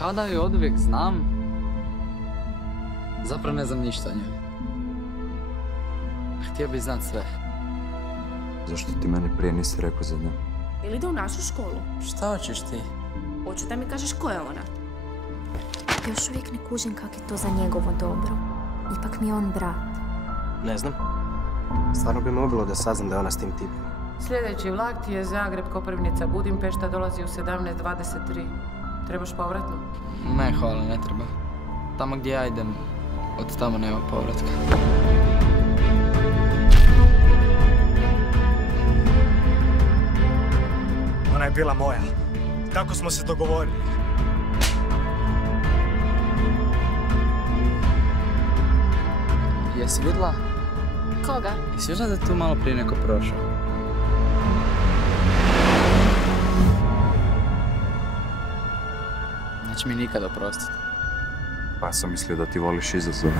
Kao da ju oduvijek znam. Zapravo ne znam ništa o njoj. Htio bi znat sve. Zašto ti meni prije nisi rekao za nju? Ili ide u našu školu? Šta hoćeš ti? Hoću da mi kažeš ko je ona. Još uvijek ne kužim kak je to za njegovo dobro. Ipak mi je on brat. Ne znam. Stvarno bi me ubilo da saznam da je ona s tim tipom. Sljedeći vlak ti je Zagreb, Koprivnica, Budimpešta, dolazi u 17:23. Trebaš povratno? Ne, hvala, ne treba. Tamo gdje ja idem, od tamo nema povratka. Ona je bila moja. Kako smo se dogovorili? Jesi vidjela? Koga? Jesi vidjela da je tu malo prije neko prošao? Neće mi nikada oprostiti. Pa sam mislio da ti voliš izazove.